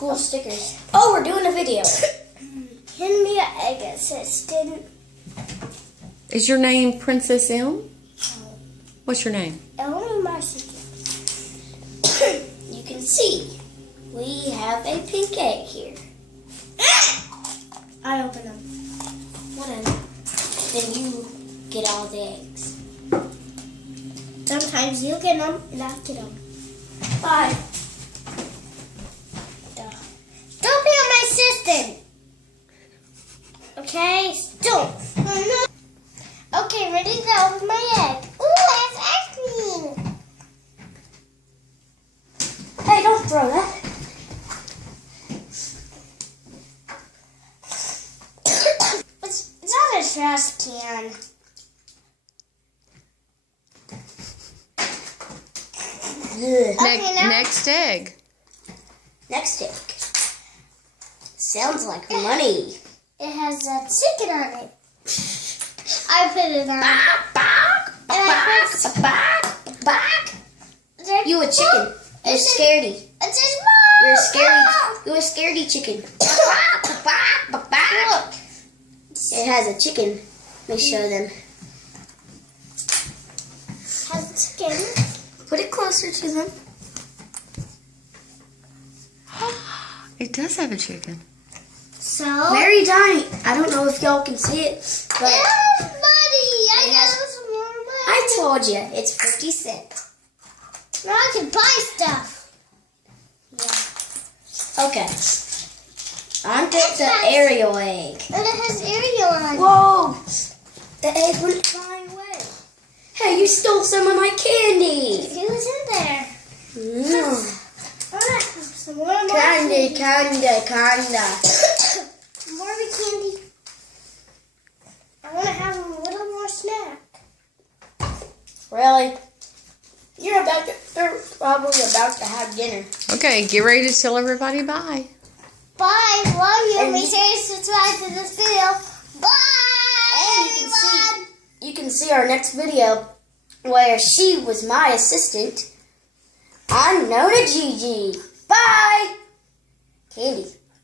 cool stickers. Oh, we're doing a video. Hand me an egg assistant. Is your name Princess M? What's your name? Ella Mae Marcengill. You can see we have a pink egg here. I open them. Whatever. Then you get all the eggs. Sometimes you get them and I get them. Bye. Don't be my assistant. Okay? Don't. Okay, ready to open my egg. Ooh, it's ice cream. Hey, don't throw that. It's not a trash can. Okay, now. Next egg. Next egg. Sounds like money. It has a chicken on it. I put it on. You a chicken. A scaredy. It's a You're a scaredy. You're a scaredy chicken. Look. It has a chicken. Let me show them. Has a chicken. Put it closer to them. It does have a chicken. So. Very tiny. I don't know if y'all can see it, but Yes, buddy. I got some more money. I told you it's 50 cents. Now I can buy stuff. Yeah. Okay. On to the Ariel egg. And it has Ariel on it. Whoa! The egg went flying away. Hey, you stole some of my candy. It was in there. I want to have some more Kinda. More candy. I want to have a little more snack. Really? They're probably about to have dinner. Okay, get ready to tell everybody bye. Bye. Love you. And Make sure you subscribe to this video. Bye, And everyone. you can see our next video where she was my assistant. I'm Nona Gigi. Bye! Candy.